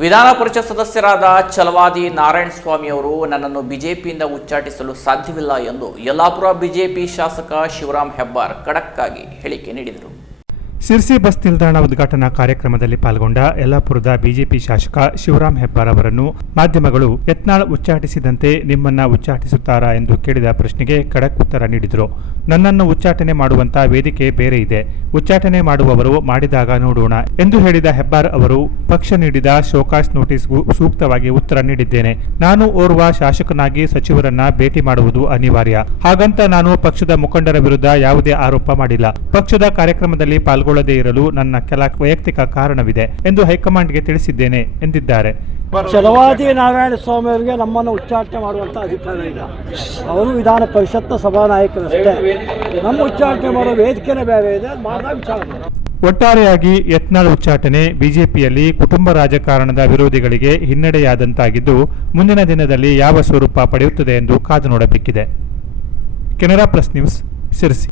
ವಿಧಾನ ಪರಿಷತ್ ಸದಸ್ಯರಾದ ಛಲವಾದಿ ನಾರಾಯಣಸ್ವಾಮಿ ಅವರು ನನ್ನನ್ನು ಬಿಜೆಪಿಯಿಂದ ಉಚ್ಚಾಟಿಸಲು ಸಾಧ್ಯವಿಲ್ಲ ಎಂದು ಯಲ್ಲಾಪುರ ಬಿಜೆಪಿ ಶಾಸಕ ಶಿವರಾಮ್ ಹೆಬ್ಬಾರ್ ಖಡಕ್ ಆಗಿ ಹೇಳಿಕೆ ನೀಡಿದರು. ಸಿರ್ಸಿ ಬಸ್ ನಿಲ್ದಾಣ ಉದ್ಘಾಟನಾ ಕಾರ್ಯಕ್ರಮದಲ್ಲಿ ಪಾಲ್ಗೊಂಡ ಯಲ್ಲಾಪುರದ ಬಿಜೆಪಿ ಶಾಸಕ ಶಿವರಾಮ್ ಹೆಬ್ಬಾರ್ ಅವರನ್ನು ಮಾಧ್ಯಮಗಳು ಯತ್ನಾಳ್ ಉಚ್ಚಾಟಿಸಿದಂತೆ ನಿಮ್ಮನ್ನ ಉಚ್ಚಾಟಿಸುತ್ತಾರಾ ಎಂದು ಕೇಳಿದ ಪ್ರಶ್ನೆಗೆ ಖಡಕ್ ಉತ್ತರ ನೀಡಿದರು. ನನ್ನನ್ನು ಉಚ್ಚಾಟನೆ ಮಾಡುವಂತ ವೇದಿಕೆ ಬೇರೆ ಇದೆ, ಉಚ್ಚಾಟನೆ ಮಾಡುವವರು ಮಾಡಿದಾಗ ನೋಡೋಣ ಎಂದು ಹೇಳಿದ ಹೆಬ್ಬಾರ್ ಅವರು ಪಕ್ಷ ನೀಡಿದ ಶೋಕಾಸ್ ನೋಟಿಸ್ಗೂ ಸೂಕ್ತವಾಗಿ ಉತ್ತರ ನೀಡಿದ್ದೇನೆ. ನಾನು ಓರ್ವ ಶಾಸಕನಾಗಿ ಸಚಿವರನ್ನ ಭೇಟಿ ಮಾಡುವುದು ಅನಿವಾರ್ಯ. ಹಾಗಂತ ನಾನು ಪಕ್ಷದ ಮುಖಂಡರ ವಿರುದ್ಧ ಯಾವುದೇ ಆರೋಪ ಮಾಡಿಲ್ಲ. ಪಕ್ಷದ ಕಾರ್ಯಕ್ರಮದಲ್ಲಿ ಪಾಲ್ಗೊಳ್ಳದೇ ಇರಲು ನನ್ನ ಕೆಲ ವೈಯಕ್ತಿಕ ಕಾರಣವಿದೆ ಎಂದು ಹೈಕಮಾಂಡ್ಗೆ ತಿಳಿಸಿದ್ದೇನೆ ಎಂದಿದ್ದಾರೆ. ಛಲವಾದಿ ನಾರಾಯಣಸ್ವಾಮಿ ಅವರಿಗೆ ನಮ್ಮನ್ನು ಉಚ್ಚಾಟನೆ ಮಾಡುವಂಥ ಅಧಿಕಾರ ಇಲ್ಲ. ಅವರು ವಿಧಾನ ಪರಿಷತ್ನ ಸಭಾನಾಯಕರಷ್ಟೇ. ನಮ್ಮ ಉಚ್ಚಾಟನೆ ಮಾಡೋ ವೇದಿಕೆನೇ ಬೇರೆ ಇದೆ, ಮಾಡಿದಾಗ ವಿಚಾರ. ಒಟ್ಟಾರೆಯಾಗಿ ಯತ್ನಾಳ್ ಉಚ್ಚಾಟನೆ ಬಿಜೆಪಿಯಲ್ಲಿ ಕುಟುಂಬ ರಾಜಕಾರಣದ ವಿರೋಧಿಗಳಿಗೆ ಹಿನ್ನಡೆಯಾದಂತಾಗಿದ್ದು ಮುಂದಿನ ದಿನದಲ್ಲಿ ಯಾವ ಸ್ವರೂಪ ಪಡೆಯುತ್ತದೆ ಎಂದು ಕಾದು ನೋಡಬೇಕಿದೆ. Canara plus news, Sirsi.